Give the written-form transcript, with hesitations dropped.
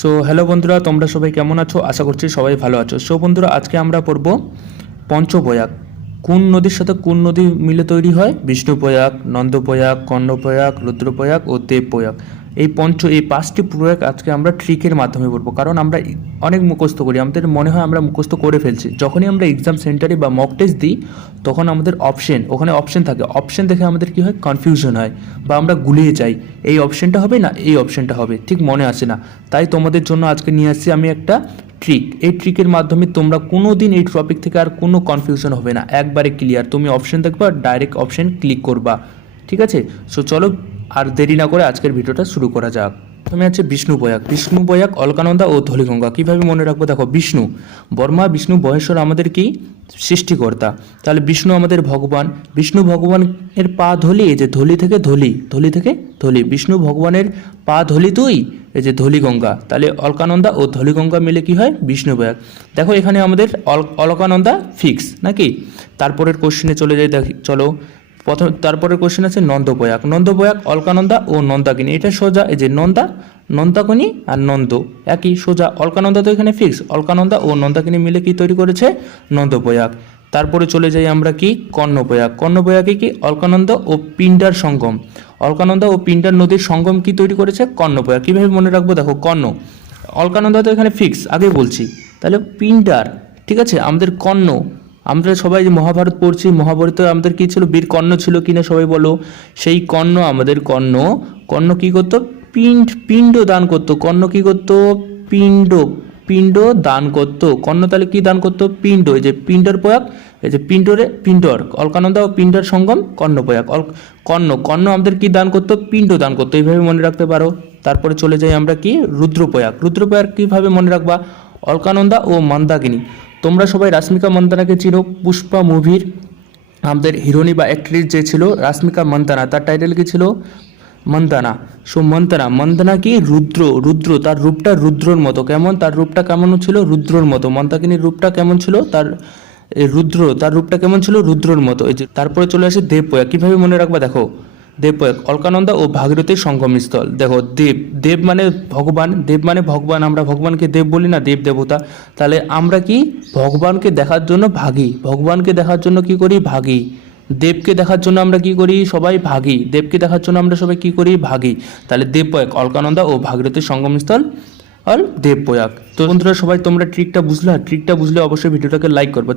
So hello বন্ধুরা, তোমরা সবাই কেমন আছো? আশা করছি সবাই ভালো আছো। সো বন্ধুরা, আজকে আমরা পড়ব পঞ্চপ্রয়াগ। কোন নদীর সাথে কোন নদী মিলে তৈরি হয়? বিষ্ণুপ্রয়াগ, নন্দপ্রয়াগ, কর্ণপ্রয়াগ, রুদ্রপ্রয়াগ ও দেবপ্রয়াগ। এই পাঁচটি প্রয়াগ আজকে আমরা ট্রিকের মাধ্যমে পড়বো, কারণ আমরা অনেক মুখস্থ করি, আমাদের মনে হয় আমরা মুখস্থ করে ফেলছি। যখনই আমরা এক্সাম সেন্টারে বা মক টেস্ট দিই, তখন আমাদের ওখানে অপশন থাকে, অপশন দেখে আমাদের কী হয়, কনফিউশন হয় বা আমরা গুলিয়ে যাই, এই অপশনটা হবে না এই অপশনটা হবে, ঠিক মনে আসে না। তাই তোমাদের জন্য আজকে নিয়ে আসছি আমি একটা ট্রিক। এই ট্রিকের মাধ্যমে তোমরা কোনো দিন এই টপিক থেকে আর কোনো কনফিউশন হবে না, একবারে ক্লিয়ার। তুমি অপশন দেখবা, ডাইরেক্ট অপশন ক্লিক করবা, ঠিক আছে? সো চলো আর দেরি না করে আজকের ভিডিওটা শুরু করা যাক। প্রথমে আছে বিষ্ণুপ্রয়াগ, অলকানন্দা ও ধলিগঙ্গা। কীভাবে মনে রাখবো? দেখো, বিষ্ণু, ব্রহ্মা বিষ্ণু মহেশ্বর আমাদের কি সৃষ্টিকর্তা, তাহলে বিষ্ণু আমাদের ভগবান। বিষ্ণু ভগবানের পা ধলি, এই যে ধলি থেকে ধলি, বিষ্ণু ভগবানের পা ধলি তুই, এই যে ধলিগঙ্গা, তাহলে অলকানন্দা ও ধলিগঙ্গা মিলে কি হয়? বিষ্ণুপ্রয়াগ। দেখো এখানে আমাদের অলকানন্দা ফিক্স নাকি? তারপরের কোশ্চেনে চলে যাই, চলো। তারপরের কোশ্চেন আছে নন্দপ্রয়াগ, অলকানন্দা ও নন্দাকিনী। এটা সোজা, এই যে নন্দাকিনী আর নন্দ একই, সোজা। অলকানন্দা তো এখানে ফিক্স, অলকানন্দা ও নন্দাকিনী মিলে কি তৈরি করেছে? নন্দপ্রয়াগ। তারপরে চলে যাই আমরা কি কর্ণপ্রয়াগে কি? অলকানন্দা ও পিণ্ডার সঙ্গম, অলকানন্দা ও পিণ্ডার নদীর সঙ্গম কি তৈরি করেছে? কর্ণপ্রয়াগ। কীভাবে মনে রাখবো? দেখো, অলকানন্দা তো এখানে ফিক্স, আগে বলছি, তাহলে পিণ্ডার, ঠিক আছে, আমাদের আমরা সবাই যে মহাভারত পড়ছি, মহাভারতে আমাদের কি ছিল? বীর কর্ণ ছিল কিনা সবাই বলো? সেই আমাদের কর্ণ কি করতো? পিণ্ড দান করতো। কর্ণ কি করতো? পিণ্ড দান করতো। কর্ণ তাহলে কি দান করতো? পিণ্ড। এই যে পিণ্ডর প্রয়াগ, এই যে পিণ্ডর, অলকানন্দা ও পিণ্ডর সঙ্গম কর্ণপ্রয়াগ। কর্ণ আমাদের কি দান করতো? পিণ্ড দান করতো। এইভাবে মনে রাখতে পারো। তারপরে চলে যাই আমরা কি? রুদ্রপ্রয়াগ কিভাবে মনে রাখবা? অলকানন্দা ও মন্দাকিনী। তোমরা সবাই রাশ্মিকা মন্দানাকে চিনো, পুষ্পা মুভির আমাদের হিরোইনি বা অ্যাক্ট্রেস যে ছিল রাশ্মিকা মন্দানা, তার টাইটেল কি ছিল? মন্দানা। সো মন্দানা কি? রুদ্র, তার রূপটা রুদ্রর মতো। কেমন? তার রূপটা কেমন ছিল? রুদ্রর মতো। মন্দাকিনীর রূপটা কেমন ছিল? তার রূপটা কেমন ছিল? রুদ্রর মতো। এই যে তারপরে চলে আসে দেবপ্রয়াগ। কীভাবে মনে রাখবা? দেখো, দেবপ্রয়াগ, অলকানন্দা ও ভাগীরথীর সঙ্গমস্থল। দেখো, দেব মানে ভগবান, আমরা ভগবানকে দেব বলি না, দেব দেবতা। তাহলে আমরা কি? ভগবানকে দেখার জন্য কি করি? ভাগি। দেবকে দেখার জন্য আমরা কি করি? সবাই ভাগি। দেবকে দেখার জন্য আমরা সবাই কি করি? ভাগি। তাহলে দেবপ্রয়াগ, অলকানন্দা ও ভাগীরথীর সঙ্গমস্থল দেবপ্রয়াগ। তো বন্ধুরা, সবাই তোমরা ট্রিকটা বুঝলে অবশ্যই ভিডিওটাকে লাইক করবে।